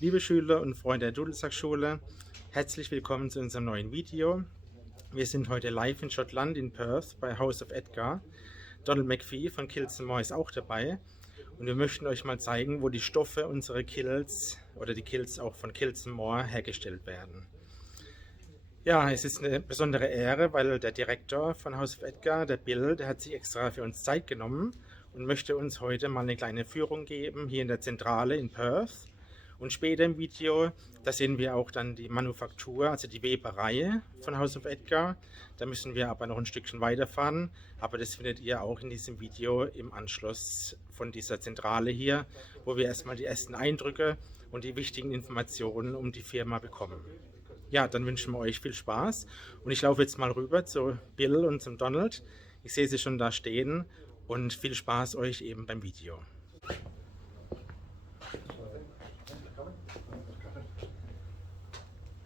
Liebe Schüler und Freunde der Dudelsackschule, herzlich willkommen zu unserem neuen Video. Wir sind heute live in Schottland, in Perth, bei House of Edgar. Donald McPhee von Kills & More ist auch dabei. Und wir möchten euch mal zeigen, wo die Stoffe unserer Kills oder die Kills auch von Kills & More hergestellt werden. Ja, es ist eine besondere Ehre, weil der Direktor von House of Edgar, der Bill, der hat sich extra für uns Zeit genommen und möchte uns heute mal eine kleine Führung geben, hier in der Zentrale in Perth. Und später im Video, da sehen wir auch dann die Manufaktur, also die Weberei von House of Edgar. Da müssen wir aber noch ein Stückchen weiterfahren, aber das findet ihr auch in diesem Video im Anschluss von dieser Zentrale hier, wo wir erstmal die ersten Eindrücke und die wichtigen Informationen um die Firma bekommen. Ja, dann wünschen wir euch viel Spaß und ich laufe jetzt mal rüber zu Bill und zum Donald. Ich sehe sie schon da stehen und viel Spaß euch eben beim Video.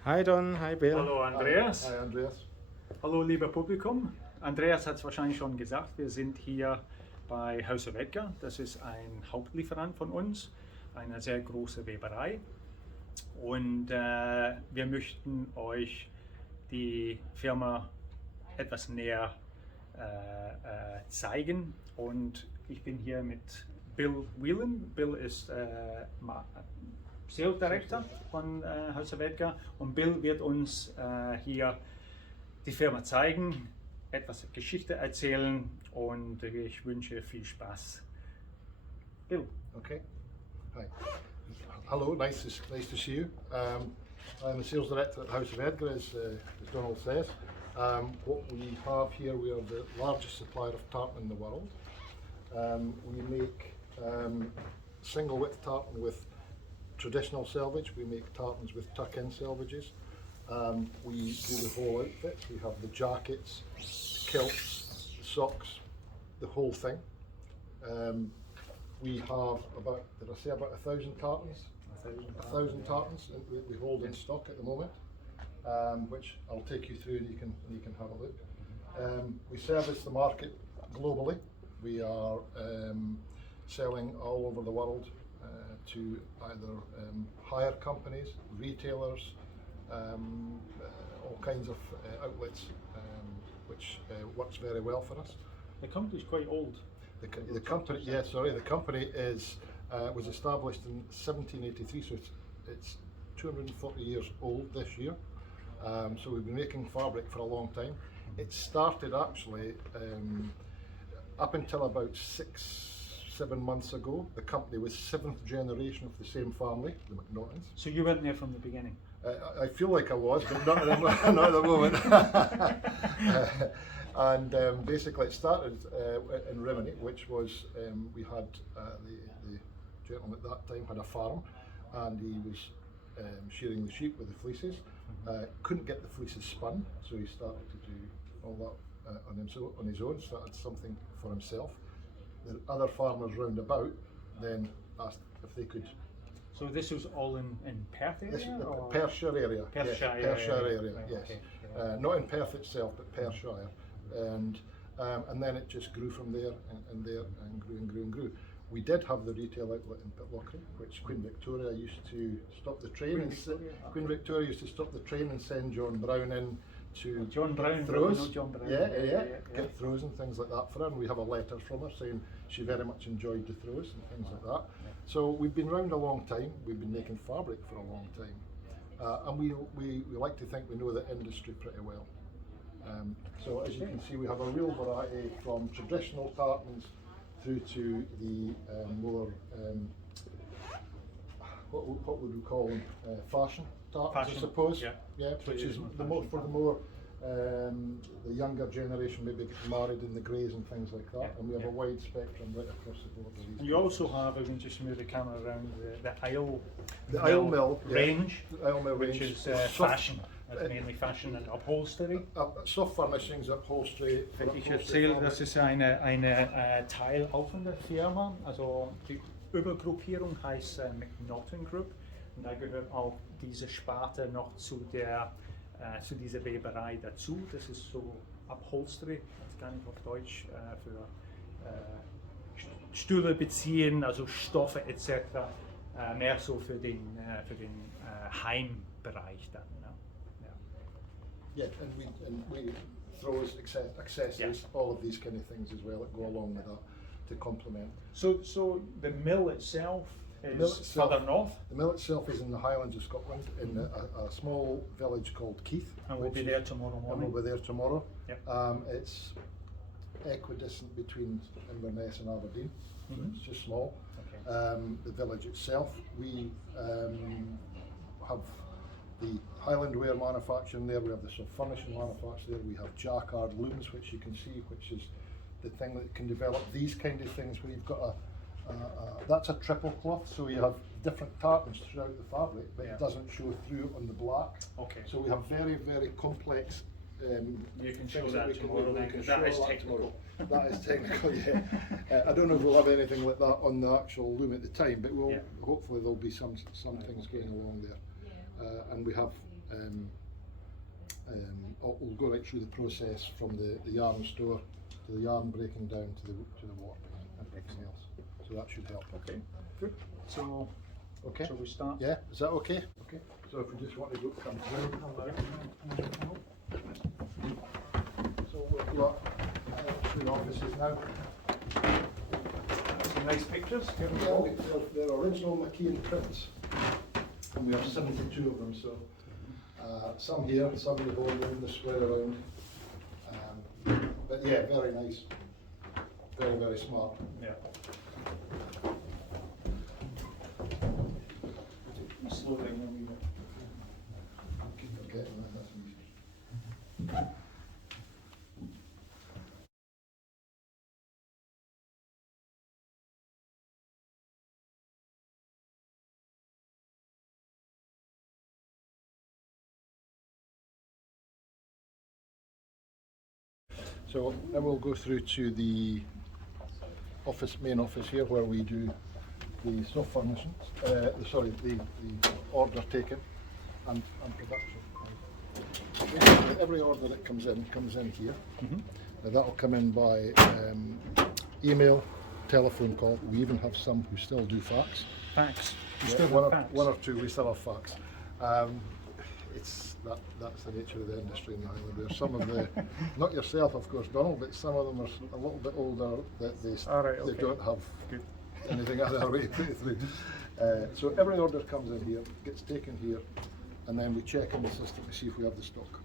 Hi Don, hi Bill. Hallo Andreas. Hi Andreas. Hallo lieber Publikum. Andreas hat es wahrscheinlich schon gesagt, wir sind hier bei House of Edgar. Das ist ein Hauptlieferant von uns, eine sehr große Weberei. Und wir möchten euch die Firma etwas näher zeigen. Und ich bin hier mit Bill Whelan. Bill ist Sales Director von House of Edgar und Bill wird uns hier die Firma zeigen, etwas Geschichte erzählen und ich wünsche viel Spaß. Bill. Okay. Hi. Hello. Nice to see you. I'm the sales director at House of Edgar, as Donald says. What we have here, we are the largest supplier of tartan in the world. We make single width tartan with traditional selvage. We make tartans with tuck-in selvages. We do the whole outfit. We have the jackets, kilts, socks, the whole thing. We have about, did I say about 1,000 tartans? 1,000 tartans we hold in stock at the moment, which I'll take you through and you can have a look. We service the market globally. We are selling all over the world to either hire companies, retailers, all kinds of outlets, which works very well for us. The company is quite old. The company, yeah, sorry, the company is was established in 1783, so it's 240 years old this year. So we've been making fabric for a long time. It started actually up until about 6-7 months ago. The company was 7th generation of the same family, the McNaughtons. So you weren't there from the beginning? I feel like I was, but not at the moment. And basically it started in Rimini, which was, we had the gentleman at that time had a farm and he was shearing the sheep with the fleeces. Couldn't get the fleeces spun, so he started to do all that on his own, started something for himself. The other farmers round about then asked if they could. So this was all in Perth area? Perthshire area. Perthshire yes, Perthshire area, right, yes. Okay. Not in Perth itself, but Perthshire. And then it just grew from there and there and grew and grew and grew. We did have the retail outlet in Pitlochry, which Queen Victoria used to stop the train. Queen Victoria used to stop the train and send John Brown in to John Brown, throws. no, John Brown. Yeah. Get throws and things like that for her. And we have a letter from her saying she very much enjoyed the throws and things like that. Yeah. So we've been around a long time. We've been making fabric for a long time, and we like to think we know the industry pretty well. So as you can see, we have a real variety from traditional tartans through to the more what would we call them? Fashion tartans, I suppose. Yeah, which is the more for the more the younger generation, maybe get married in the greys and things like that. And we have a wide spectrum right across the board. And you also have, I can just move the camera around, the Isle Mill range, the Isle Mill which range. is fashion. That's mainly Fashion and Upholstery. Soft Furnishings, Upholstery. Ich erzähle, das ist eine Teil auch von der Firma. Also die Übergruppierung heißt McNaughton Group und da gehört auch diese Sparte noch zu dieser Weberei dazu. Das ist so Upholstery, ich weiß gar nicht auf Deutsch, für Stühle beziehen, also Stoffe etc. mehr so für den Heimbereich dann. Ne? Ja. Yeah, and we throws, accessories, all of these kind of things as well that go along with that to complement. So the mill itself is further north? The mill itself is in the Highlands of Scotland, in a small village called Keith. And we'll be there tomorrow morning? And we'll be there tomorrow. Yep. It's equidistant between Inverness and Aberdeen, so it's just small. Okay. The village itself, we have the Highland ware manufacturing there, we have the sort of furnishing manufacturer there, we have jacquard looms, which you can see, which is the thing that can develop these kind of things where you've got that's a triple cloth, so you have different tartans throughout the fabric, but it doesn't show through on the black. Okay. So we have very, very complex you can show things that we can tomorrow then, show 'cause that is that technical. tomorrow. That is technical, yeah. I don't know if we'll have anything like that on the actual loom at the time, but we'll hopefully there'll be some things going along there. And we have we'll go right through the process from the yarn store to the yarn breaking down to the warping and everything else. So that should help. Okay, good. So, okay. Shall we start? Yeah, is that okay? Okay. So if we just want to go come through. So we've got three offices now. Some nice pictures. Here we Yeah, go. they're original McKean prints, and we have 72 of them. So some here, some in the boardroom, the square around. But yeah, very nice. Very, very smart. Yeah. Slow down a wee bit. Okay, that's easy. So then we'll go through to the main office here, where we do the soft furnishings, the order taken and production. Basically, every order that comes in here. Now that'll come in by email, telephone call. We even have some who still do fax. Fax. Yeah, one or two we still have fax. That's the nature of the industry in the Highland ware. Some of the, not yourself of course, Donald, but some of them are a little bit older that they don't have anything other way to put it through. So every order comes in here, gets taken here, and then we check in the system to see if we have the stock.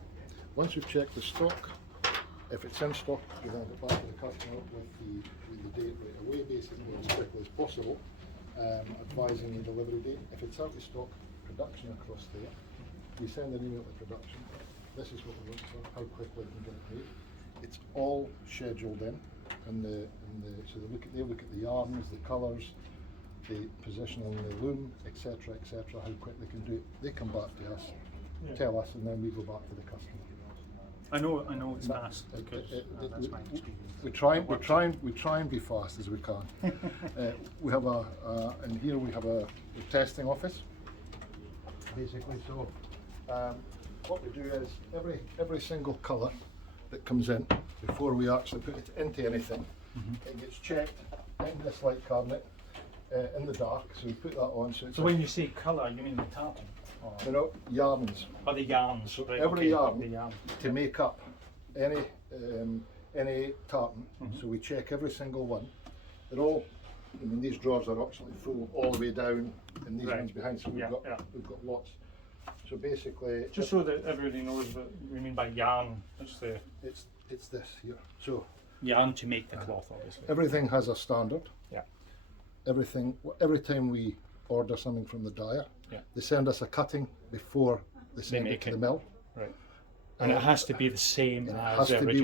Once we've checked the stock, if it's in stock, we then go back to the customer with the date right away, basically as quickly as possible, advising the delivery date. If it's out of stock, production across there. We send an email to production. This is what we want for, how quickly we can get it made. It's all scheduled in, so they look at the yarns, the colours, the position on the loom, etc., how quick they can do it. They come back to us, tell us, and then we go back to the customer. I know it's fast because that's my experience. We try and be fast as we can. We have and here we have a testing office, basically. So what we do is every single colour that comes in, before we actually put it into anything, it gets checked in this light cabinet in the dark. So we put that on. So when you say colour, you mean the tartan? No, yarns. Oh, the yarns. So right, every yarn the yarn to make up any tartan. So we check every single one. They're all. I mean, these drawers are actually full all the way down, and these ones behind. So we've got lots. So basically, just so that everybody knows what we mean by yarn, it's this here. So yarn to make the cloth, obviously. Everything has a standard. Yeah. Every time we order something from the dyer, they send us a cutting before they send it to the mill. Right. And it has to be the same as it has to original. be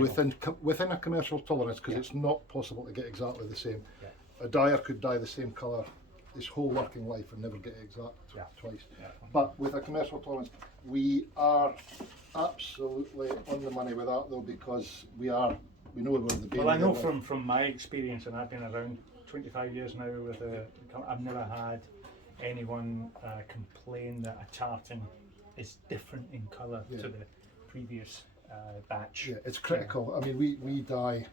within a commercial tolerance, because it's not possible to get exactly the same. A dyer could dye the same colour his whole working life and never get it exact twice. But with a commercial tolerance, we are absolutely on the money with that, though, because we know where the baby. Well, I know from my experience, and I've been around 25 years now with I've never had anyone complain that a tartan is different in colour to the previous batch. Yeah, it's critical. I mean, we dye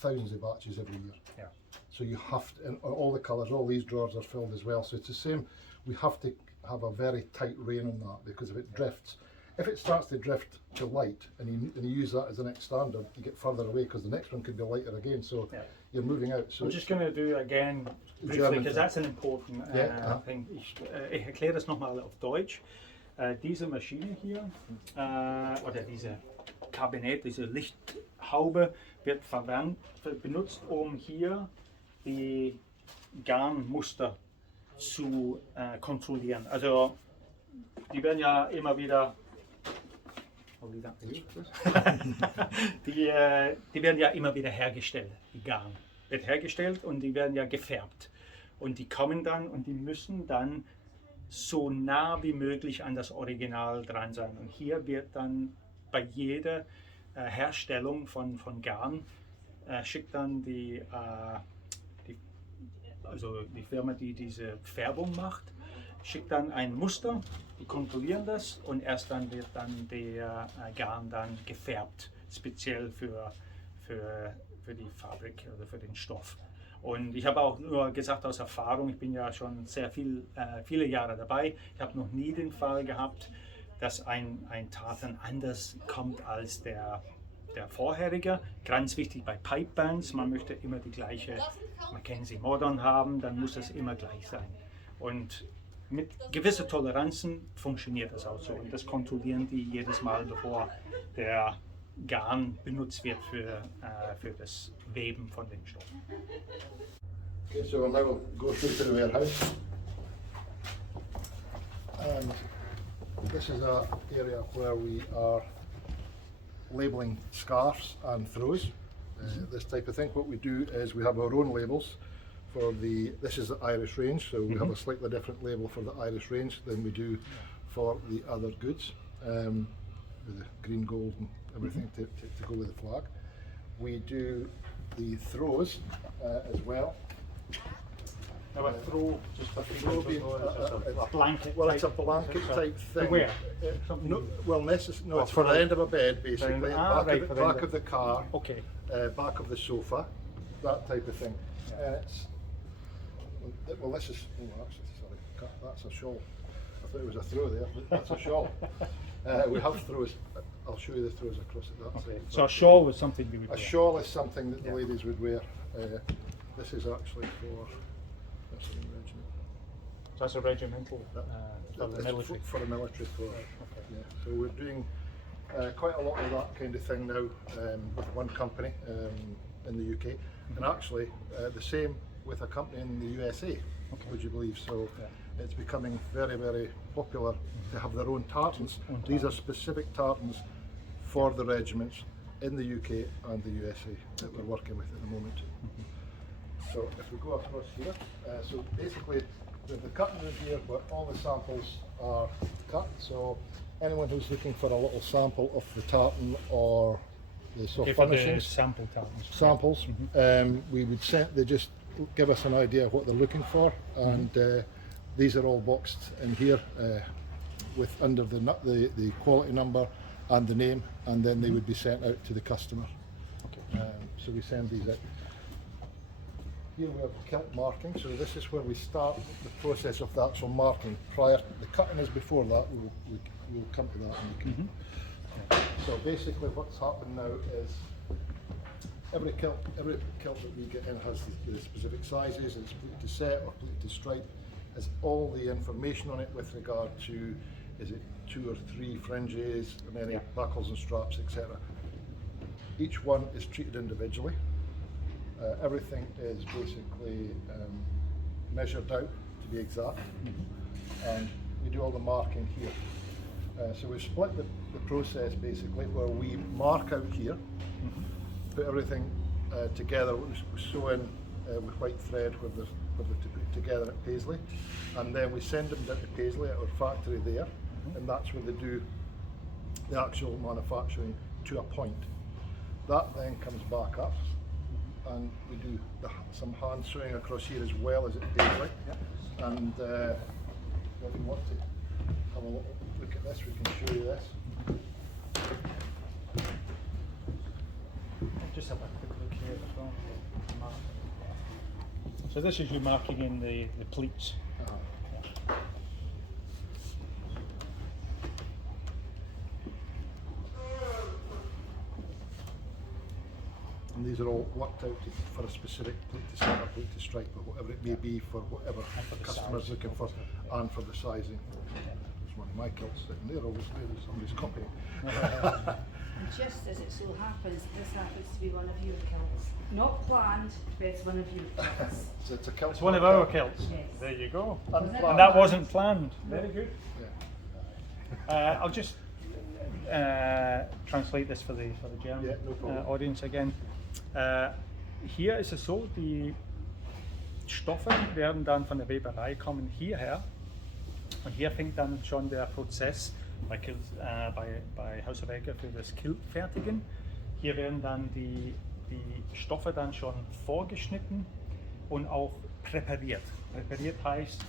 thousands of batches every year. Yeah. So you have to, and all the colours, all these drawers are filled as well. So it's the same. We have to have a very tight rein on that, because if it drifts, if it starts to drift to light, and you use that as the next standard, you get further away, because the next one could be lighter again. So you're moving out. So I'm just going to do again briefly, because that's an important thing. Ich erkläre das nochmal auf Deutsch. Diese Maschine hier, oder diese Kabinett, diese Lichthaube wird benutzt, um hier die Garnmuster zu kontrollieren. Also die werden ja immer wieder die werden ja immer wieder hergestellt. Die Garn wird hergestellt und die werden ja gefärbt. Und die kommen dann und die müssen dann so nah wie möglich an das Original dran sein. Und hier wird dann bei jeder Herstellung von Garn schickt dann die Firma, die diese Färbung macht, schickt dann ein Muster, die kontrollieren das und erst dann wird dann der Garn dann gefärbt, speziell für die Fabrik oder für den Stoff. Und ich habe auch nur gesagt aus Erfahrung, ich bin ja schon viele Jahre dabei, ich habe noch nie den Fall gehabt, dass ein Tartan anders kommt als der vorherige. Ganz wichtig bei Pipebands, man möchte immer die gleiche Mackenzie Modern haben, dann muss das immer gleich sein. Und mit gewissen Toleranzen funktioniert das auch so. Und das kontrollieren die jedes Mal, bevor der Garn benutzt wird für das Weben von dem Stoff. Okay, so now we'll go through to the warehouse. And this is an area where we are labelling scarves and throws, this type of thing. What we do is we have our own labels for this is the Irish range, so we have a slightly different label for the Irish range than we do for the other goods, with the green, gold and everything to go with the flag. We do the throws as well. Now a throw, just a throw being a blanket. Well, it's a blanket type thing. Where? No, well, no, it's for the end of a bed, basically. Back of the car. Okay. Back of the sofa, that type of thing. And it's well, this is. Oh, actually, sorry, that's a shawl. I thought it was a throw there, but that's a shawl. We have throws. I'll show you the throws across it. That Okay. side. So a shawl was something we would wear. A shawl is something that the ladies would wear. This is actually for. So that's a regimental for the military. For the military force. Okay. Yeah. So we're doing quite a lot of that kind of thing now with one company in the UK, and actually the same with a company in the USA. Would you believe? So it's becoming very, very popular to have their own tartans. These are specific tartans for the regiments in the UK and the USA that we're working with at the moment. So if we go across here, so basically the cutting room here where all the samples are cut. So anyone who's looking for a little sample of the tartan or the soft furnishings, sample tartans. samples, we would they just give us an idea of what they're looking for, and these are all boxed in here with under the quality number and the name, and then they would be sent out to the customer. Okay. So we send these out. Here we have kilt marking, so this is where we start the process of the actual marking. The cutting is before that, we'll come to that. So basically what's happened now is every kilt that we get in has the specific sizes, it's pleated to set or pleated to stripe, has all the information on it with regard to, is it 2 or 3 fringes, and any buckles and straps, etc. Each one is treated individually. Everything is basically measured out to be exact, and we do all the marking here. So we split the process basically where we mark out here, put everything together, we sew in with white thread where they're to put together at Paisley, and then we send them down to Paisley at our factory there, and that's where they do the actual manufacturing to a point. That then comes back up, and we do some hand sewing across here as well as at Paisley. And if you want to have a look at this, we can show you this. Just have a quick look here as well. So this is you marking in the pleats. And these are all worked out for a specific plate to set up, plate to stripe, or whatever it may be for whatever the customer's looking for, and for the sizing. There's one of my kilts sitting there, obviously, there's somebody's copying. And just as it so happens, this happens to be one of your kilts. Not planned, but it's one of your kilts. So it's a kilt. It's one of our kilts. Yes. There you go. Unplanned. And that wasn't planned. Very good. Yeah. I'll just translate this for the German Yeah, no problem. Audience again. Hier ist es so, die Stoffe werden dann von der Weberei kommen hierher und hier fängt dann schon der Prozess bei Haus of Edgar für das Kiltfertigen. Hier werden dann die Stoffe dann schon vorgeschnitten und auch präpariert. Präpariert heißt,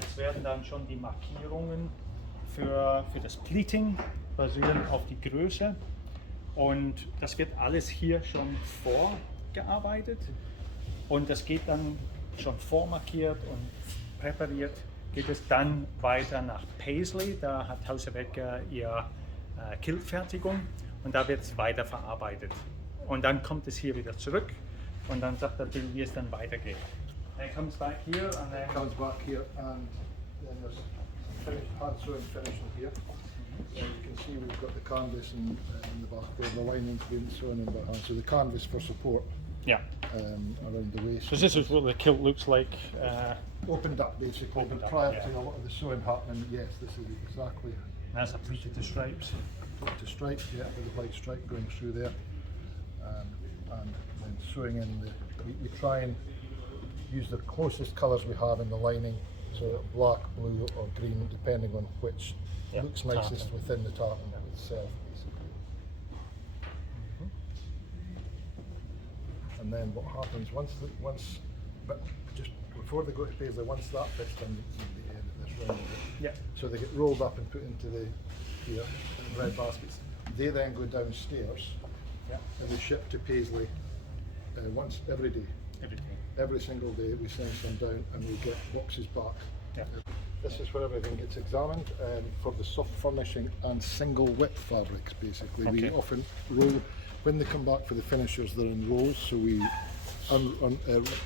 es werden dann schon die Markierungen für das Pleating basierend auf die Größe. Und das wird alles hier schon vorgearbeitet und das geht dann schon vormarkiert und präpariert. Geht es dann weiter nach Paisley, da hat Haus of Edgar ihr Kiltfertigung und da wird es weiter verarbeitet. Und dann kommt es hier wieder zurück und dann sagt der Bill, wie es dann weitergeht. It comes back here and then... It comes back here, and then there's hand sewing finishing here. You can see we've got the canvas in the back there, the lining's been sewn in by hand, so the canvas for support Yeah. Around the waist. So this is what the kilt looks like. Opened up basically, Opened but up, prior yeah. to a lot of the sewing happening, yes, this is exactly That's a pleated to stripes. top to stripe, yeah, with the white stripe going through there, and then sewing in we try and use the closest colours we have in the lining, so black, blue or green, depending on which looks nicest within the tartan itself. And then what happens but just before they go to Paisley, once that bit's done, the end of this round, Yeah. so they get rolled up and put into the bread baskets. They then go downstairs and they ship to Paisley once every day. Every single day we send some down and we get boxes back. Yeah. This is where everything gets examined for the soft furnishing and single width fabrics basically. We Okay. often roll, when they come back for the finishers they're in rolls, so we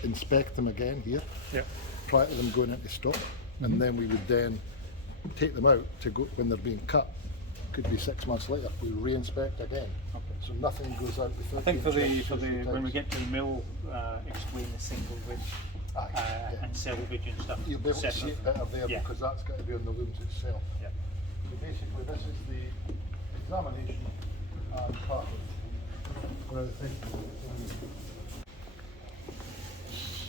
inspect them again here Yeah. prior to them going into stock, and then we would then take them out to go when they're being cut. Could be 6 months later, we re-inspect again. Okay. So nothing goes out without I think for being the checked two, three when we times. get to the mill, explain the single width and selvage and stuff. You'll be able to see it better there Yeah. because that's got to be on the looms itself. Yeah. So basically this is the examination and pattern. One of the things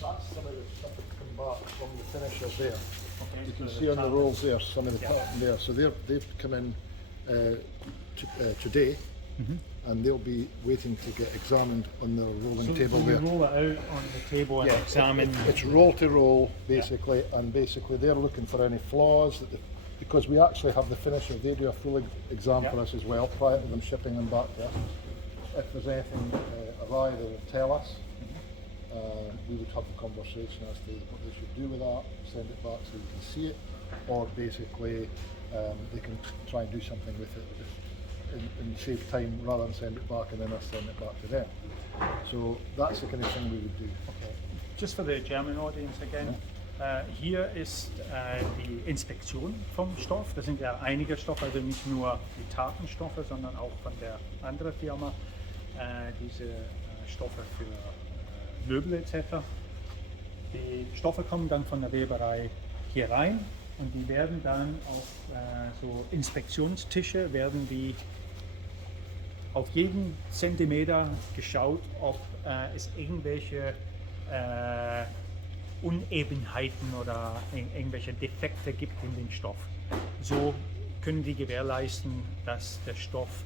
that's some of the stuff that's come back from the finishers there. Okay, You can so see the on the tartan. rolls there some of the pattern there. So they've come in today, and they'll be waiting to get examined on the rolling So table you there. roll it out on the table and examine. It's roll to roll basically, and basically they're looking for any flaws because we actually have the finisher. They do a full exam for us as well prior to them shipping them back there. If there's anything awry, they will tell us. We would have the conversation as to what they should do with that, send it back so you can see it, or basically they can try and do something with it and save time rather than send it back and then us send it back to them. So that's the kind of thing we would do. Okay. Just for the German audience again. Hier ist die Inspektion vom Stoff. Das sind ja einige Stoffe, also nicht nur die Tartan-Stoffe, sondern auch von der anderen Firma diese Stoffe für Möbel etc. Die Stoffe kommen dann von der Weberei hier rein und die werden dann auf so Inspektionstische werden die auf jeden Zentimeter geschaut, ob es irgendwelche Unebenheiten oder irgendwelche Defekte gibt in den Stoff. So können die gewährleisten, dass der Stoff,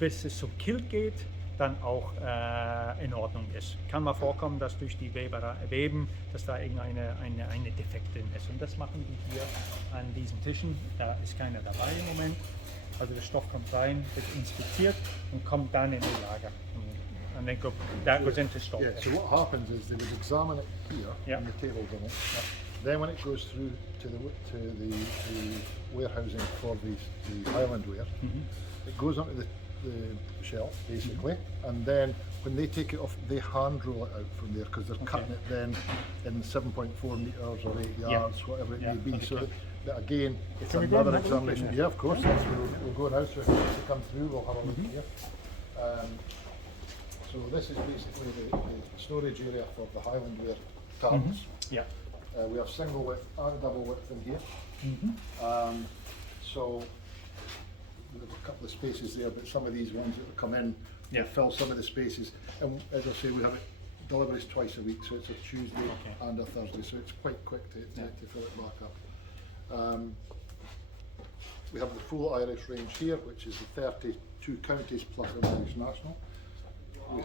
bis es zum Kilt geht, dann auch in Ordnung ist. Kann mal vorkommen, dass durch die Weben, dass da irgendeine eine Defekt drin ist. Und das machen die hier an diesen Tischen. Da ist keiner dabei im Moment. Also der Stoff kommt rein, wird inspiziert und kommt dann in die Lager. and then that goes into stock. Yeah, so what happens is they would examine it here Yeah. on the tables on it. Then when it goes through to the warehousing for the Highland ware, it goes onto the shelf basically, and then when they take it off, they hand roll it out from there because they're cutting it then in 7.4 meters or 8 yards, whatever it may be. So that again, it's Can we do another that? examination. Yeah, of course. That's where we'll go now. So if you come through, we'll have a look here. So this is basically the storage area for the Highland ware tartans. Yeah. We have single width and double width in here. So we have a couple of spaces there, but some of these ones that will come in will fill some of the spaces. And as I say, we have it deliveries twice a week, so it's a Tuesday and a Thursday, so it's quite quick to fill it back up. We have the full Irish range here, which is the 32 counties plus an Irish national.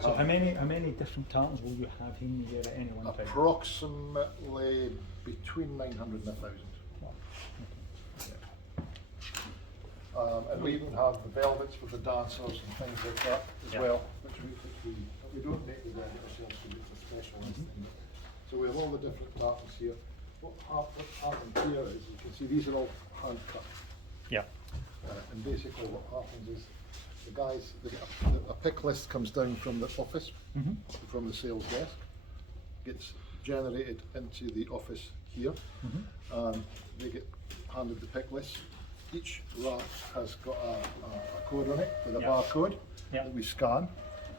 So how many different tartans will you have in the year at any one time? Approximately between 900 and 1,000. And we even have the velvets for the dancers and things like that as well, which we don't make the velvet ourselves, so it's a specialised thing. So we have all the different tartans here. What happens here is, you can see these are all hand cut. Yeah. And basically what happens is the guys, a pick list comes down from the office, from the sales desk, gets generated into the office here. They get handed the pick list. Each rack has got a code on it with a barcode that we scan.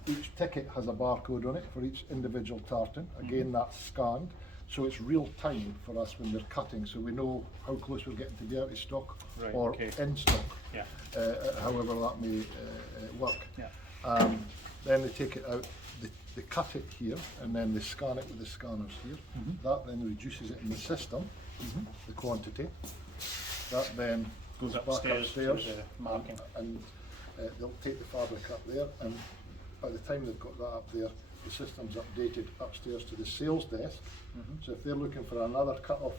Each ticket has a barcode on it for each individual tartan. Again, that's scanned. So it's real time for us when they're cutting, so we know how close we're getting to be out of stock or in stock, however that may work. Then they take it out, they cut it here, and then they scan it with the scanners here. That then reduces it in the system, the quantity. That then goes back upstairs and they'll take the fabric up there, and by the time they've got that up there, the system's updated upstairs to the sales desk. So if they're looking for another cut off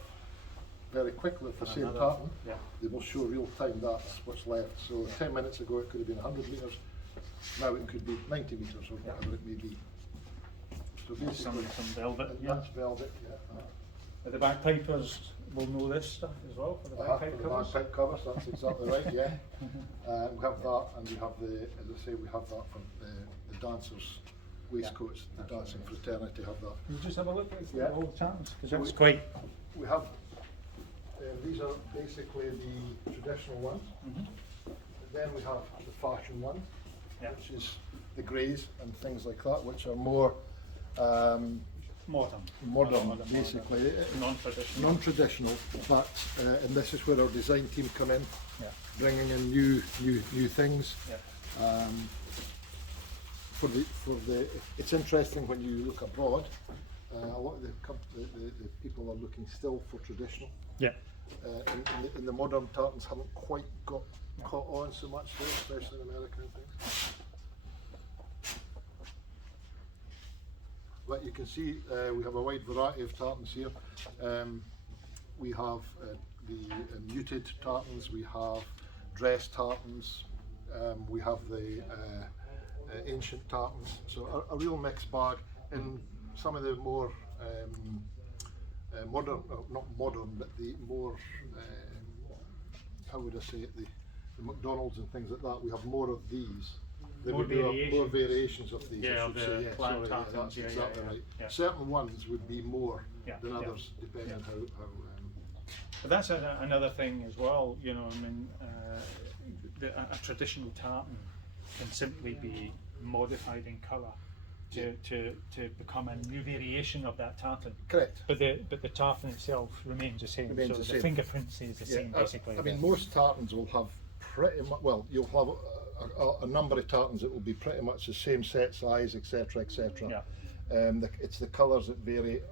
very quickly for the same tartan, they will show real time that's what's left. So 10 minutes ago it could have been 100 metres, now it could be 90 metres or whatever it may be. So basically, some velvet. That's velvet, The bagpipers will know this stuff as well for the bagpipe covers. Bagpipe covers, that's exactly right, we have that, and we have as I say, we have that for the dancers' waistcoats, the dancing fraternity have that. Can you just have a look at the old tartans? Because So that's quite... We have, these are basically the traditional ones. Then we have the fashion ones, which is the greys and things like that, which are more modern, basically. Non-traditional. Non-traditional, but and this is where our design team come in, bringing in new things. It's interesting when you look abroad. A lot of the people are looking still for traditional. And the modern tartans haven't quite got caught on so much there, especially in America and things. But you can see we have a wide variety of tartans here. We have the muted tartans, we have dress tartans, we have the ancient tartans, so a real mixed bag. In some of the more modern, not modern, but the more, how would I say it, the McDonald's and things like that, we have more of these. There would be more variations of these, I should say. That's exactly right. Certain ones would be more than others, depending on how but that's another thing as well, you know, I mean, a traditional tartan can simply be modified in colour to become a new variation of that tartan. Correct. But the tartan itself remains the same. So the fingerprint stays the same, basically. I mean, most tartans will have pretty much, well, you'll have a number of tartans that will be pretty much the same set size, etc., etc. It's the colours that vary.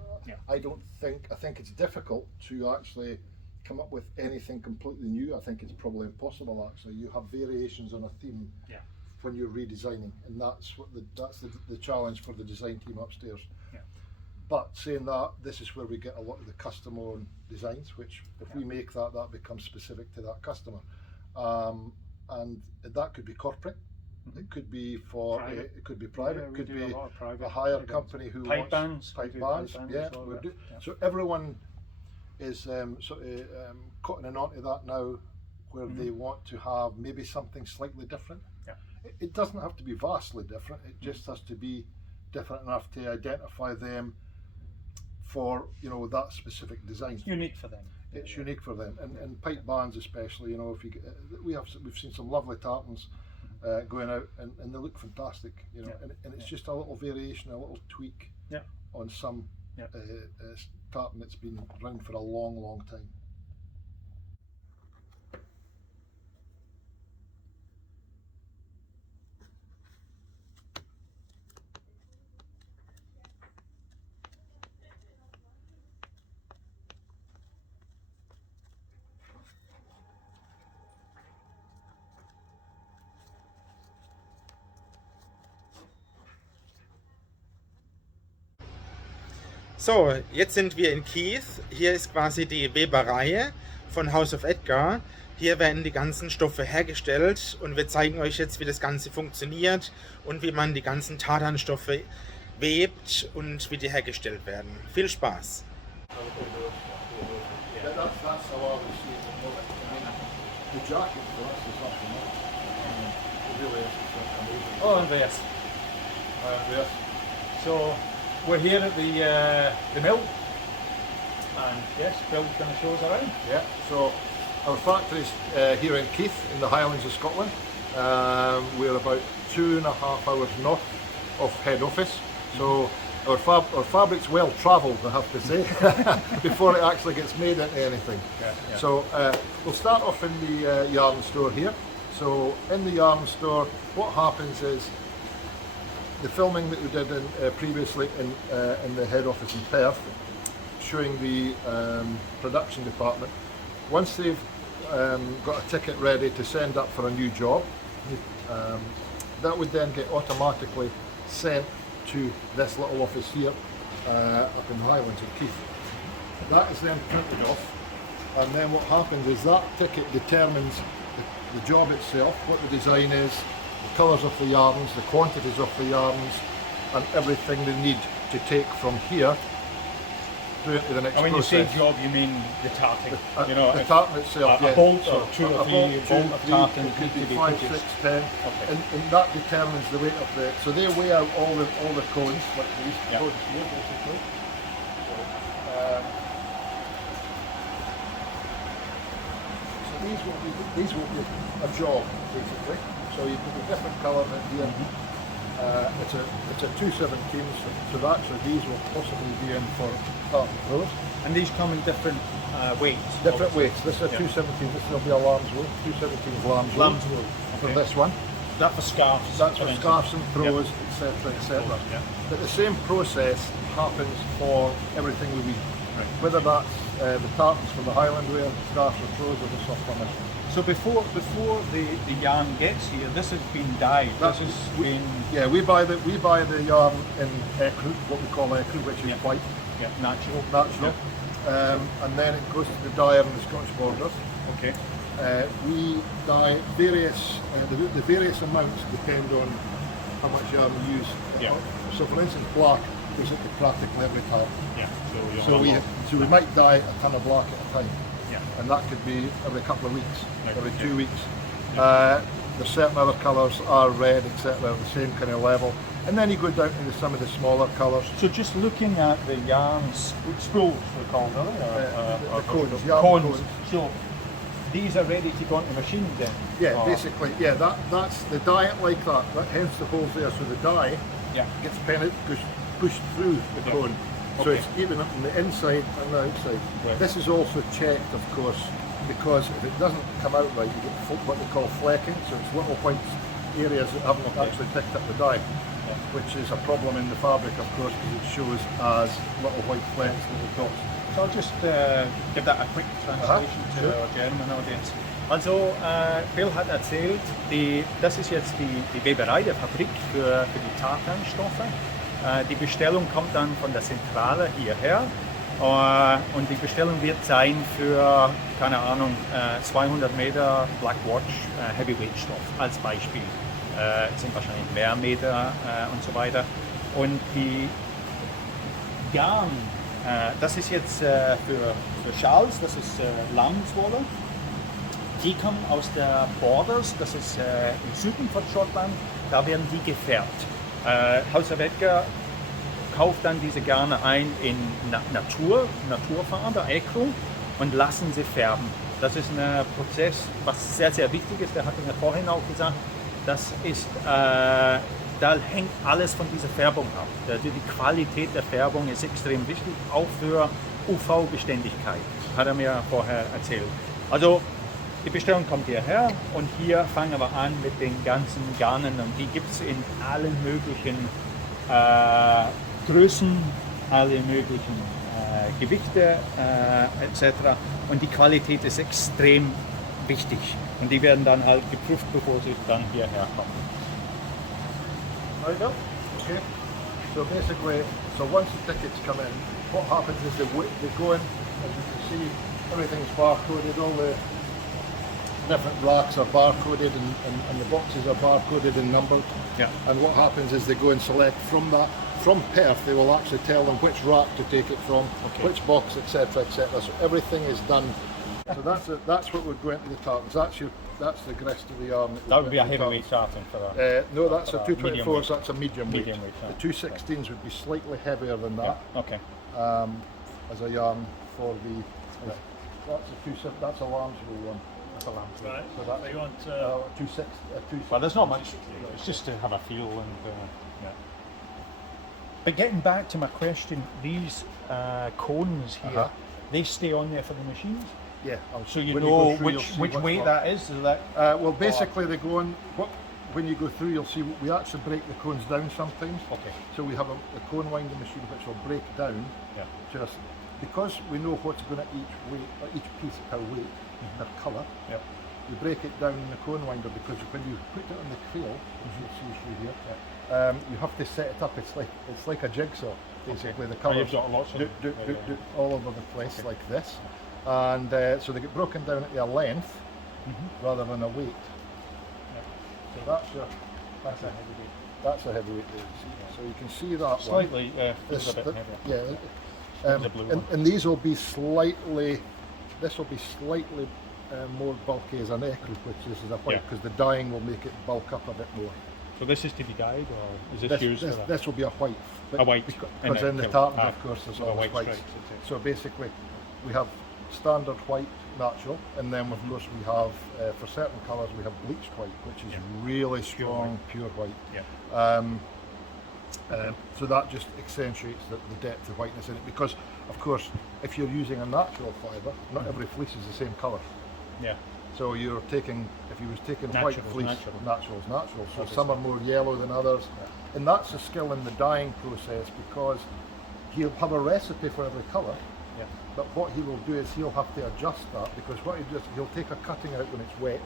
I think it's difficult to actually come up with anything completely new. I think it's probably impossible actually. You have variations on a theme when you're redesigning, and that's the challenge for the design team upstairs. But saying that, this is where we get a lot of the custom owned designs, which if we make that becomes specific to that customer. And that could be corporate, It could be for Private. it could be private. Yeah, It we could do be a lot of private a hire events. company who Pipe wants bands. pipe We do bands. pipe bands Yeah, as well, we yeah. do. Yeah. So everyone is cottoning onto that now, where they want to have maybe something slightly different. Yeah. It doesn't have to be vastly different. It just has to be different enough to identify them for that specific design. It's unique for them. It's unique for them, and pipe bands especially. If you get, we've seen some lovely tartans going out, and they look fantastic. And it's just a little variation, a little tweak on some tartan that's been around for a long, long time. So, jetzt sind wir in Keith. Hier ist quasi die Weberei von House of Edgar. Hier werden die ganzen Stoffe hergestellt und wir zeigen euch jetzt, wie das Ganze funktioniert und wie man die ganzen Tartan-Stoffe webt und wie die hergestellt werden. Viel Spaß! That's how I was seeing it. I mean, the jacket for us is up and up. It really is. It's amazing. Oh, Andreas. Yes. So we're here at the mill, and yes, Bill's going to show us around. Yeah. So our factory's here in Keith, in the Highlands of Scotland. We're about 2.5 hours north of head office. So our fabric's well travelled, I have to say, before it actually gets made into anything. Yeah. So we'll start off in the yarn store here. So in the yarn store, what happens is the filming that we did previously in the head office in Perth, showing the production department. Once they've got a ticket ready to send up for a new job, that would then get automatically sent to this little office here up in the Highlands of Keith. That is then printed off, and then what happens is that ticket determines the job itself, what the design is, the colours of the yarns, the quantities of the yarns, and everything they need to take from here through into the next And when you say process. job, you mean the tartan. The tartan itself, a bolt or two or three bolt of tartan it could need to be be 5, produced. 6, 10, Okay. and that determines the weight of the. So they weigh out all the cones, like these Yeah. cones here, basically. So these will be a job, basically. So you put the different colours in here. It's a 217, so actually these will possibly be in for tartan pros. And these come in different weights. Different obviously. weights. This is a 217. This will be a lamb's wool. 217 is lamb's wool. Lamb's wool. For Okay. this one. Is that for scarves? That's for instance? scarves and throws, etc., etc. Yeah. But the same process happens for everything we weave. Right. Whether that's the tartans for the Highland wear, the scarves or throws, or the soft linen. So before the yarn gets here, this has been dyed. That's- This has been Yeah, we buy the yarn in ecru, what we call ecru, which is white, natural. natural, and then it goes to the dyer in the Scottish borders. Okay. We dye various, the various amounts depend on how much yarn we use. Yeah. So for instance, black goes into practically every tartan. Yeah. So, So we might dye a ton of black at a time, Yeah. and that could be every couple of weeks, Right, every okay. 2 weeks. There's certain other colours, are red, etc., the same kind of level. And then you go down into some of the smaller colours. So just looking at the yarns, spools they're called, are they? The cones, yarn cones. cones. So these are ready to go into machine then? Yeah, Or- basically, yeah, that's the dye it like that. Hence the holes there. So the dye Yeah. gets pushed through the Yeah. cone. So Okay. it's even up on the inside and the outside. Right. This is also checked, of course, because if it doesn't come out right, you get what they call flecking. So it's little white areas that haven't actually picked up the dye, which is a problem in the fabric, of course, because it shows as little white flecks, little dots. So I'll just give that a quick translation to sure. our German audience. Also, Bill hat erzählt, das ist jetzt die Weberei der Fabrik für die Tartan-Stoffe. Die Bestellung kommt dann von der Zentrale hierher und die Bestellung wird sein für, keine Ahnung, 200 Meter Black Watch Heavyweight Stoff als Beispiel. sind wahrscheinlich mehr Meter und so weiter. Und die Garn, das ist jetzt für Schals, das ist Lambswolle. Die kommen aus der Borders, das ist im Süden von Schottland, da werden die gefärbt. Haus Edgar kauft dann diese Garne ein in Naturfarbe, Acryl, und lassen sie färben. Das ist ein Prozess, was sehr, sehr wichtig ist. Der hat mir vorhin auch gesagt, das ist, da hängt alles von dieser Färbung ab. Die Qualität der Färbung ist extrem wichtig, auch für UV-Beständigkeit, hat er mir vorher erzählt. Also die Bestellung kommt hierher und hier fangen wir an mit den ganzen Garnen, und die gibt es in allen möglichen Größen, alle möglichen Gewichte etc. Und die Qualität ist extrem wichtig, und die werden dann halt geprüft, bevor sie dann hierher kommen. Right up. Okay. So basically, once the tickets come in, what happens is they go in, as you can see, everything's barcoded, all the different racks are barcoded, and the boxes are barcoded and numbered. Yeah. And what happens is they go and select from that. From Perth, they will actually tell them which rack to take it from, which box, etc., etc. So everything is done. So that's what would go into the tartans. That's the grist of the arm. That would be a heavyweight tartan for that. No, that's a 224s. That's a medium weight. Yeah. The 216s would be slightly heavier than that. Yeah. Okay. As a yarn for the. That's a Lambswool one. That's a lambswool. Right. So that's you want 26. well, there's not much. It's just to have a feel and. Yeah. But getting back to my question, these cones here, they stay on there for the machines? Yeah. So you know which weight that is? So that well, basically they go on. When you go through, you'll see we actually break the cones down sometimes. Okay. So we have a cone winding machine which will break down. Yeah. Just because we know what's going at each piece per weight, per colour. Yeah. We break it down in the cone winder, because when you put it on the creel, as you see through here, you have to set it up. It's like a jigsaw, basically. The colours you've got lots of all over the place like this, and so they get broken down at their length rather than a weight. Yeah. So that's a heavyweight. That's a heavyweight. So you can see that slightly, one. This is a bit heavier. Yeah. And these will be slightly. This will be slightly more bulky as an ecru, which this is a white, because the dyeing will make it bulk up a bit more. So this is to be dyed, or is this used for that? This will be a white. A white. Because in the tartan, of course, there's always whites. So basically, we have standard white natural, and then of course we have, for certain colours, we have bleached white, which is really strong, pure white. Yeah. So that just accentuates the depth of whiteness in it, because of course if you're using a natural fibre, not every fleece is the same colour. Yeah. So if you was taking white fleece, natural's natural. So obviously. Some are more yellow than others. Yeah. And that's a skill in the dyeing process, because he'll have a recipe for every colour. Yeah. But what he will do is he'll have to adjust that, because what he does, he'll take a cutting out when it's wet,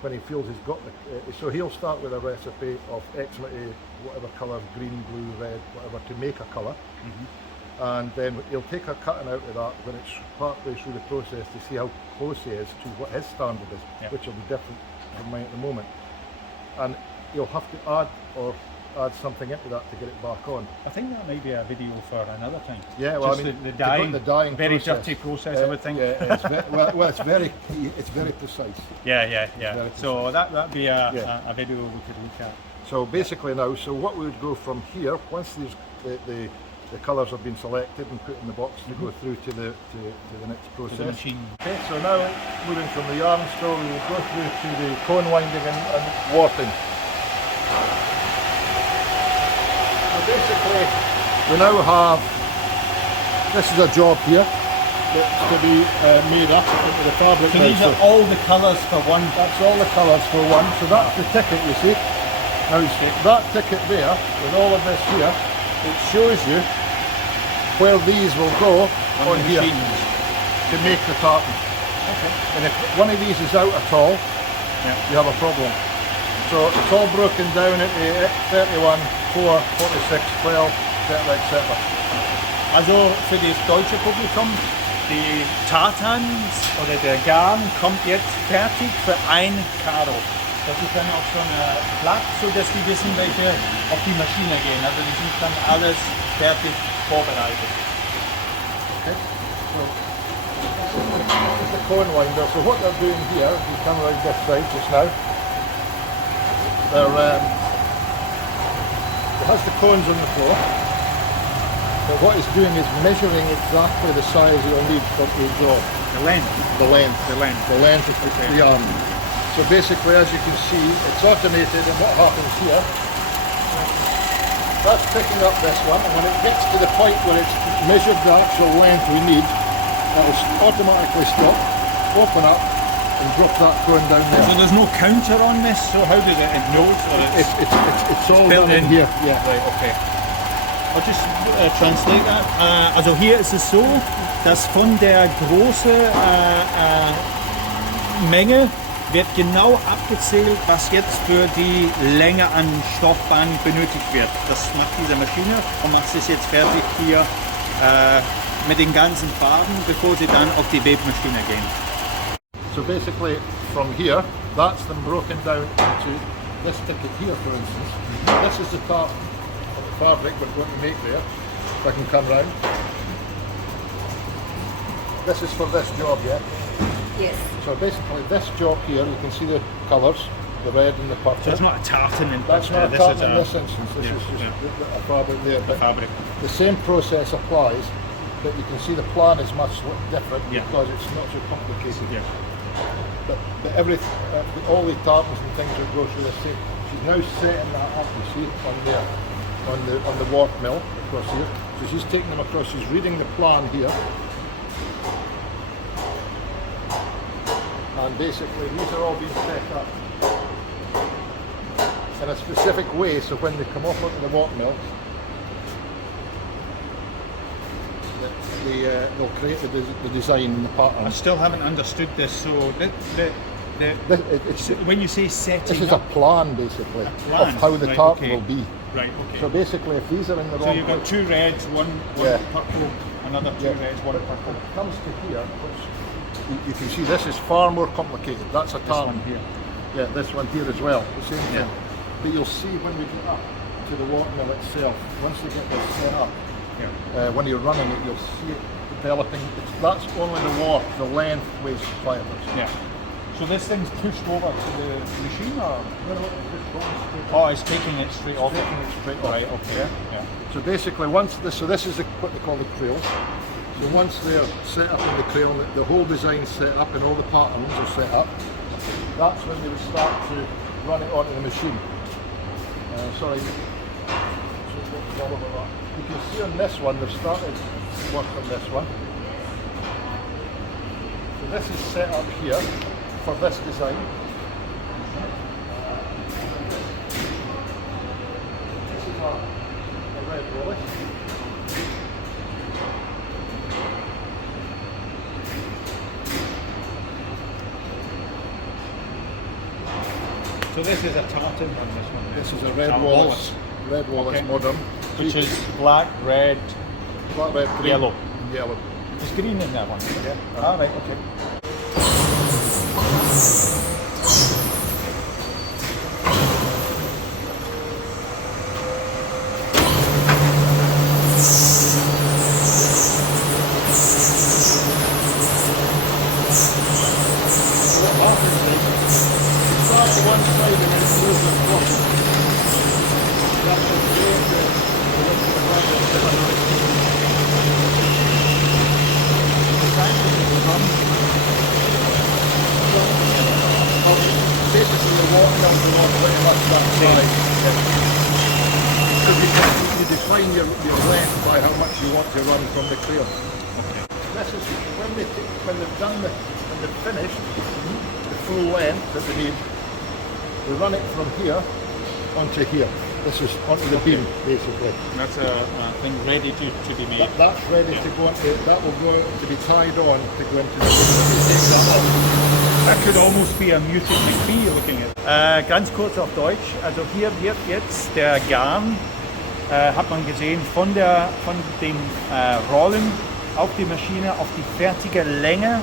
when he feels he's got the. So he'll start with a recipe of X, whatever colour, green, blue, red, whatever, to make a colour. And then he'll take a cutting out of that when it's partway through the process to see how close he is to what his standard is, which will be different from mine at the moment. And he'll have to add something into that to get it back on. I think that may be a video for another time. Yeah, well, just I mean, the dyeing very process. Dirty process, I would think. Yeah, it's very precise. Yeah. So that'd be a video we could look at. So basically now, so what we would go from here, once the colours have been selected and put in the box, to go through to the next process. To the machine. Okay, so now moving from the yarn store, we will go through to the cone winding and warping. So basically, we now have, this is a job here that's to be made up into the fabric. So these are all the colours for one? That's all the colours for one. So that's the ticket, you see. Now that ticket there, with all of this here, it shows you where these will go on here to make the tartan. Okay. And if one of these is out at all, you have a problem. So it's all broken down into 31, 4, 46, 12, etc. etc. Also für das deutsche Publikum, die Tartans oder der Garn kommt jetzt fertig für ein Karo. Das ist dann auch so eine Platte, sodass die wissen, welche auf die Maschine gehen. Also die sind dann alles fertig vorbereitet. Okay. So, this is the cone winder. So what they're doing here, if you come around this side just now, it has the cones on the floor. But what it's doing is measuring exactly the size you'll need for the jaw. The length. The length. The length. The length of the arm. So basically, as you can see, it's automated, and what happens here, that's picking up this one, and when it gets to the point where it's measured the actual length we need, it will automatically stop, open up, and drop that cone down there. So there's no counter on this, so how does it know? It's all built done in here. Yeah. Right, okay. I'll just translate that. Also hier ist es so, dass von der großen Menge wird genau abgezählt, was jetzt für die Länge an Stoffband benötigt wird. Das macht diese Maschine und macht es jetzt fertig hier mit den ganzen Farben, bevor sie dann auf die Webmaschine gehen. So basically, from here, that's them broken down into this ticket here, for instance. This is the top of the fabric we're going to make there. If I can come round. This is for this job, yeah? Yes. So basically, this job here, you can see the colours, the red and the purple. So it's not a tartan in That's not a this tartan is in this instance. This is just a fabric there. the But fabric. the same process applies, but you can see the plan is much different Yeah. because it's not so complicated. Yeah. But all the tartans and things will go through the same. She's now setting that up, you see, on there, on the warp mill across here. So she's taking them across. She's reading the plan here, and basically these are all being set up in a specific way. So when they come off onto the warp mill, they'll create the design and the pattern. I still haven't understood this. So when you say setting This is a up, plan, basically, plan, of how the right, tartan okay. will be. Right, okay. So basically, if these are in the So wrong you've got place, two reds, one Yeah. purple, another two Yeah. reds, one But purple. when it comes to here, which you can see this is far more complicated. That's a This tartan. one here. Yeah, this one here as well, the same Yeah. thing. But you'll see when we get up to the warp mill itself, once they get this set up, Yeah. when you're running it, you'll see it developing. That's only the warp, the lengthways fibres. Yeah. So this thing's pushed over to the machine, or? No, it's going straight Oh, it's taking it straight off. Taking it straight off. Right, okay. Yeah. So basically, once this, so this is what they call the crails. So once they're set up in the crail, the whole design's set up and all the patterns are set up, that's when they would start to run it onto the machine. Sorry. You can see on this one, they've started work on this one. So this is set up here for this design. This is a red roller. So this is a tartan on this one. This is a red Some Wallace. Red Wallace Okay. modern. Which is black, red, Black, red, green, yellow. and yellow. There's green in that one. Yeah. Ah, right, okay. Start to one side and then move them across. That's the way basically the water comes along pretty much that side. Because you define your length by how much you want to run from the clear. This is when they've done when they've finished the full length that they need, they run it from here onto here. This is onto the beam basically. That's a thing ready to be made. That's ready to go into, that will go to be tied on to go into the beam. That could almost be a muted McPhee you're looking at. Ganz kurz auf Deutsch. Also hier wird jetzt der Garn, hat man gesehen, von den Rollen auf die Maschine, auf die fertige Länge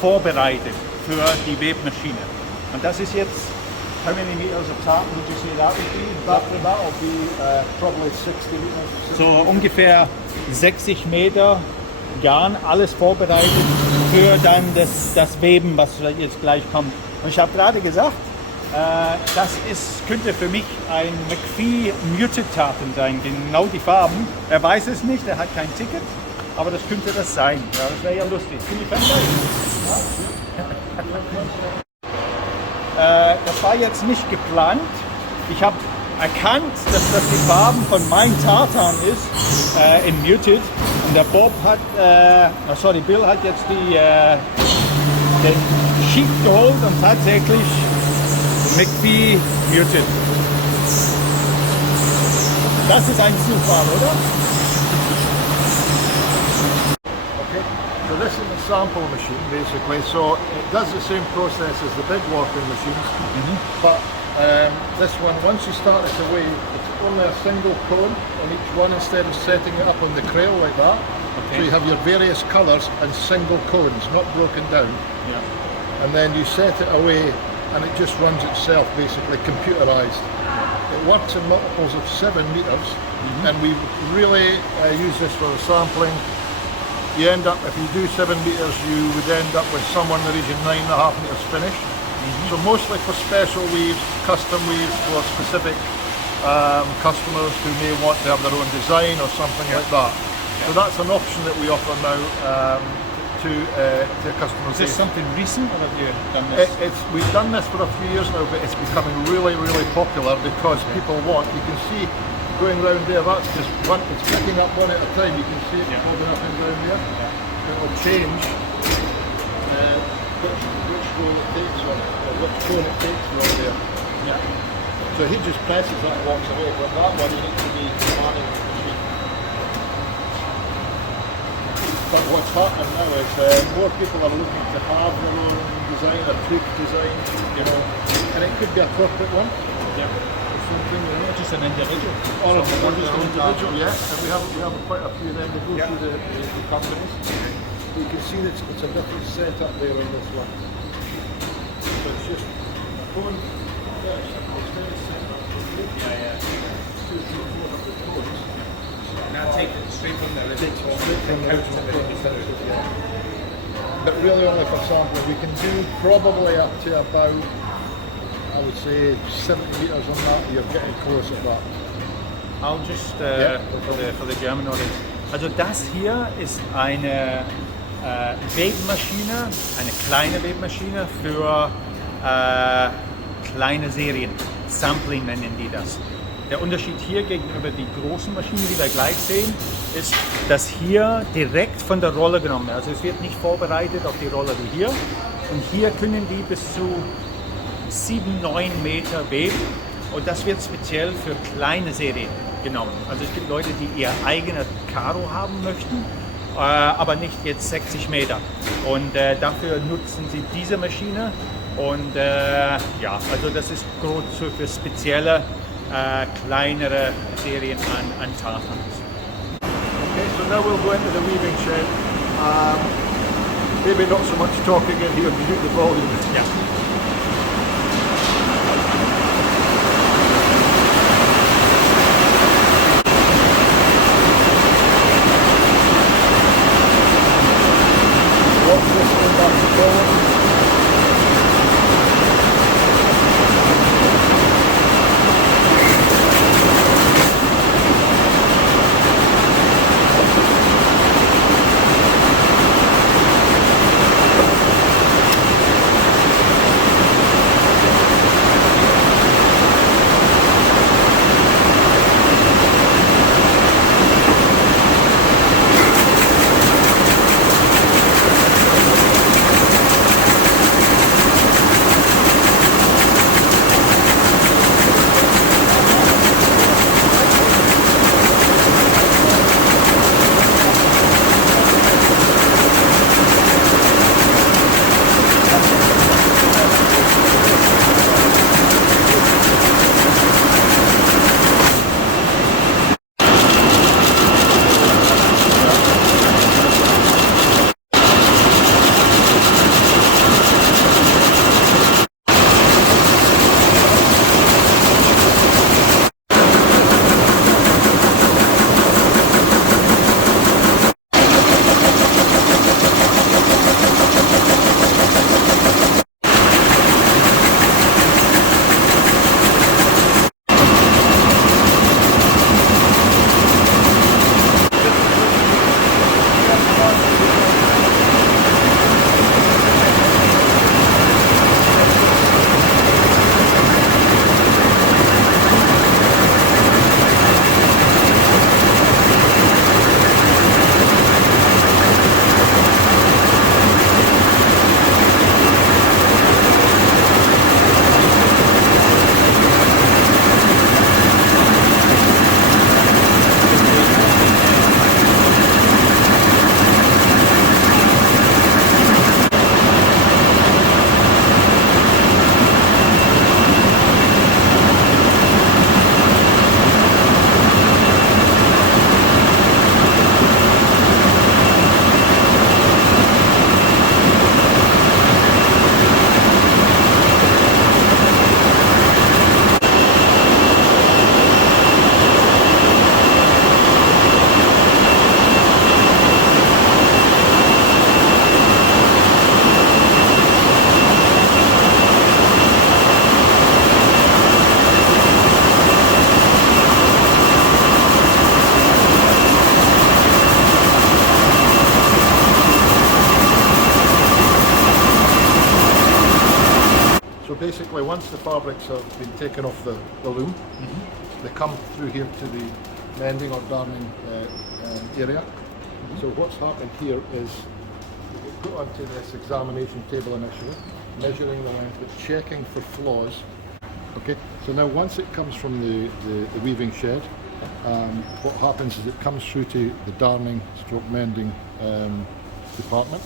vorbereitet für die Webmaschine. Und das ist jetzt How many meters of tartan would you say that would be? That'll be probably 60 meters. So ungefähr 60 Meter Garn, alles vorbereitet für dann das Weben, was jetzt gleich kommt. Und ich habe gerade gesagt, das könnte für mich ein McPhee Muted Tartan sein, genau die Farben. Er weiß es nicht, er hat kein Ticket, aber das könnte das sein. Ja, das wäre ja lustig. Das war jetzt nicht geplant. Ich habe erkannt, dass das die Farben von meinem Tartan ist, in Muted. Und der Bill hat jetzt den Sheet geholt und tatsächlich McPhee Muted. Das ist ein Zufall, oder? Okay, so this is a sample machine basically, so it does the same process as the big working machines, but this one, once you start it away, it's only a single cone on each one instead of setting it up on the crail like that. Okay. So you have your various colours and single cones, not broken down. Yeah. And then you set it away and it just runs itself, basically computerised. It works in multiples of 7 meters, and we really use this for the sampling. You end up, if you do 7 meters, you would end up with somewhere in the region 9.5 meters finished. So mostly for special weaves, custom weaves for specific customers who may want to have their own design or something like that. So that's an option that we offer now to customers. Is this something recent, or have you done this? We've done this for a few years now, but it's becoming really, really popular because people want. You can see going round there. That's just one. It's picking up one at a time. You can see it holding up and down there. It will change which roll it takes on, or which cone it takes from there. Yeah. So he just presses that and walks away. But that one you need to be planning. But what's happening now is more people are looking to have their own design, a tweak design, you know, and it could be a corporate one. Yeah. Something, you know, just an individual. Or just an individual, yes. And we have quite a few of them that go through the companies. You can see that it's a different setup there on this one. So it's just a phone, it's very simple. Yeah. 200 to 400 codes. Now take it straight from there. But really only for sampling. We can do probably up to about, I would say, 70 meters on that. You're getting close at that. I'll just for the German audience. Also das hier ist eine Webmaschine, eine kleine Webmaschine für kleine Serien. Sampling nennen die das. Der Unterschied hier gegenüber die großen Maschinen, die wir gleich sehen, ist, dass hier direkt von der Rolle genommen wird. Also es wird nicht vorbereitet auf die Rolle wie hier. Und hier können die bis zu 7-9 Meter weben. Und das wird speziell für kleine Serien genommen. Also es gibt Leute, die ihr eigenes Karo haben möchten, aber nicht jetzt 60 Meter. Und dafür nutzen sie diese Maschine. Und ja, also das ist gut für spezielle kleinere Serien an Tartans. Okay, so now we'll go into the weaving shed. Maybe not so much talking in here to mute the volume. Yeah. Watch this one back to forward. once the fabrics have been taken off the loom, they come through here to the mending or darning area. So what's happened here is we put onto this examination table initially, measuring the length, but checking for flaws. Okay, so now once it comes from the weaving shed, what happens is it comes through to the darning stroke mending department,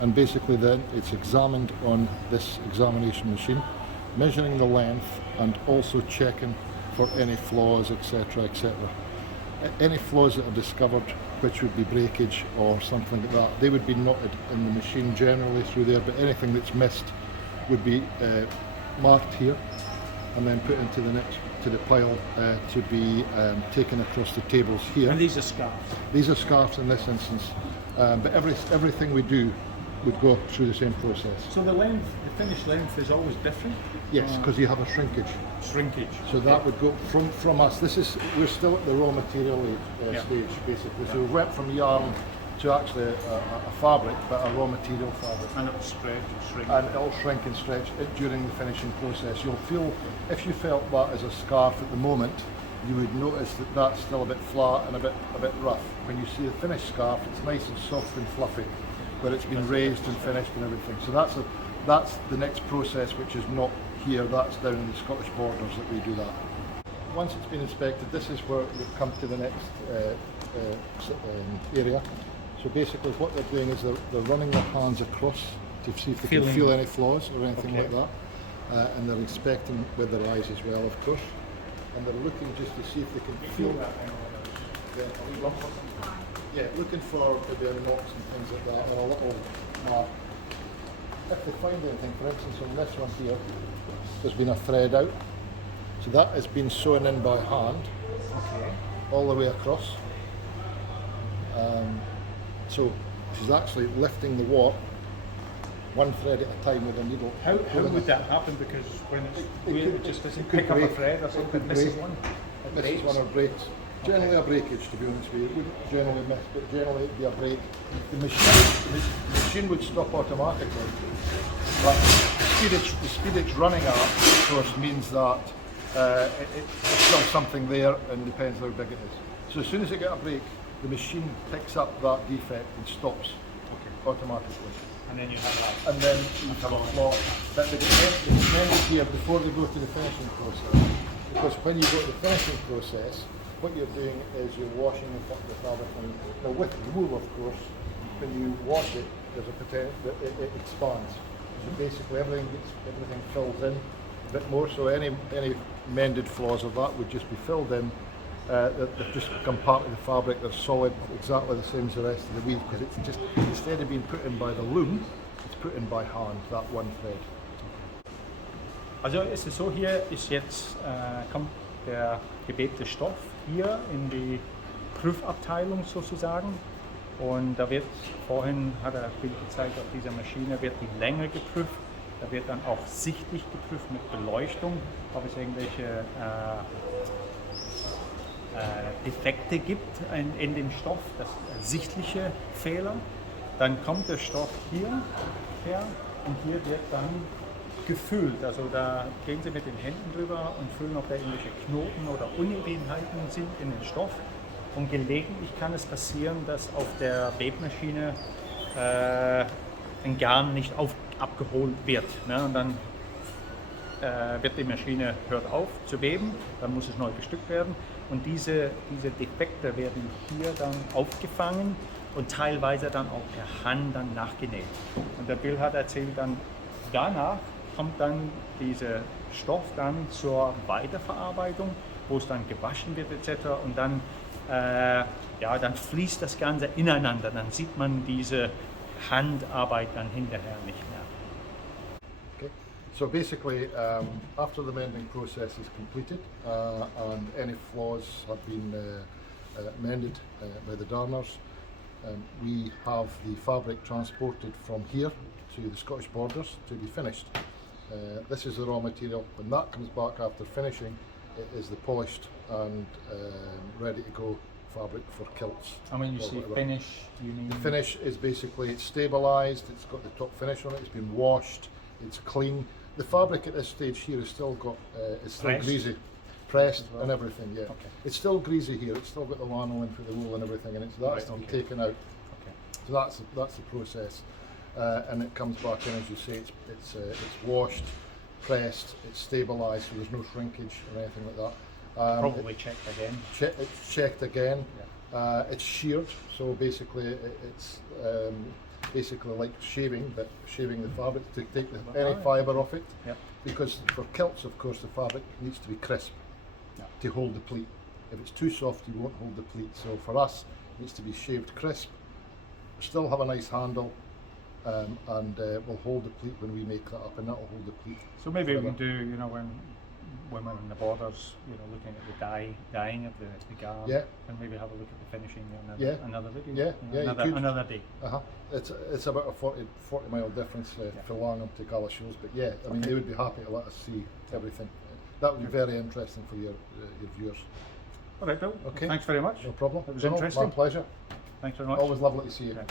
and basically then it's examined on this examination machine, measuring the length and also checking for any flaws, etc., etc. Any flaws that are discovered, which would be breakage or something like that, they would be noted in the machine generally through there, but anything that's missed would be marked here and then put into the pile to be taken across the tables here. And these are scarves? These are scarves in this instance, but everything we do would go through the same process. So the length, the finished length is always different? Yes, because you have a shrinkage. Shrinkage. So that would go from us. We're still at the raw material stage, basically. So we went from yarn to actually a fabric, but a raw material fabric. And it will spread, shrink. And it'll shrink and stretch during the finishing process. You'll feel, if you felt that as a scarf at the moment, you would notice that that's still a bit flat and a bit rough. When you see the finished scarf, it's nice and soft and fluffy, where it's been raised and finished and everything. So that's the next process, which is not here. That's down in the Scottish borders that we do that. Once it's been inspected, this is where we come to the next area. So basically what they're doing is they're running their hands across to see if they can feel any flaws or anything like that. And they're inspecting with their eyes as well, of course. And they're looking just to see if they can feel that. Yeah, looking for maybe any knocks and things like that, or a little mark. If they find anything, for instance on this one here, there's been a thread out. So that has been sewn in by hand, all the way across. So she's actually lifting the warp one thread at a time with a needle. How would that happen? Because when it just doesn't pick up a thread or something, misses one? It misses one or breaks. Generally a breakage, to be honest with you. It wouldn't generally miss, but generally it'd be a break. The machine would stop automatically, but the speed it's running at, of course, means that it's still something there, and depends how big it is. So as soon as it gets a break, the machine picks up that defect and stops automatically. And then you have that. And then you have a flaw. But it's mended here before they go to the finishing process. Because when you go to the finishing process, what you're doing is you're washing the fabric. Now with wool, of course, when you wash it, there's a potential that it expands. So basically everything fills in a bit more. So any mended flaws of that would just be filled in. They've just become part of the fabric. They're solid, exactly the same as the rest of the weave, because it's just, instead of being put in by the loom, it's put in by hand, that one thread. Also ist es so, hier ist jetzt, kommt der gewebte Stoff hier in die Prüfabteilung sozusagen, und da wird, vorhin hat er Bild gezeigt, auf dieser Maschine wird die Länge geprüft, da wird dann auch sichtlich geprüft mit Beleuchtung, ob es irgendwelche Defekte gibt in dem Stoff, das sichtliche Fehler. Dann kommt der Stoff hier her und hier wird dann gefüllt. Also da gehen Sie mit den Händen drüber und füllen, ob da irgendwelche Knoten oder Unebenheiten sind in den Stoff. Und gelegentlich kann es passieren, dass auf der Webmaschine ein Garn nicht abgeholt wird. Ne? Und dann wird die Maschine, hört auf zu weben, dann muss es neu bestückt werden. Und diese Defekte werden hier dann aufgefangen und teilweise dann auch per Hand dann nachgenäht. Und der Bill hat erzählt, dann danach kommt dann dieser Stoff dann zur Weiterverarbeitung, wo es dann gewaschen wird etc. Und dann, dann fließt das Ganze ineinander. Dann sieht man diese Handarbeit dann hinterher nicht mehr. So basically, after the mending process is completed and any flaws have been mended by the darners, we have the fabric transported from here to the Scottish borders to be finished. This is the raw material. When that comes back after finishing, it is the polished and ready to go fabric for kilts. And when you say finish, you mean? The finish is basically, it's stabilised, it's got the top finish on it, it's been washed, it's clean, The fabric at this stage here is still got, it's still Pressed? greasy, pressed as well? and everything. Yeah, Okay. it's still greasy here. It's still got the lanolin for the wool and everything, and that's Right, to be okay. taken out. Okay. So that's the process, and it comes back in, as you say. It's washed, pressed, it's stabilised, so there's no shrinkage or anything like that. Probably checked again. It's checked again. It's sheared, so basically it's basically like shaving, but shaving the fabric to take any fibre off it. Yep. Because for kilts, of course, the fabric needs to be crisp to hold the pleat. If it's too soft, you won't hold the pleat. So for us, it needs to be shaved crisp, still have a nice handle, and we'll hold the pleat when we make that up, and that'll hold the pleat. So maybe we forever. can do, you know, when we're in the borders, you know, looking at the dyeing of the garn, Yeah. and maybe have a look at the finishing Yeah. another video. Yeah, you know, yeah, you could. another day. It's about a 40 mile difference for Langham to Galashiels, but yeah, I mean, they would be happy to let us see everything. That would be very interesting for your viewers. All right, Bill. Okay. Thanks very much. No problem. It was No, interesting. My pleasure. Thanks very much. Always lovely to see you. Okay.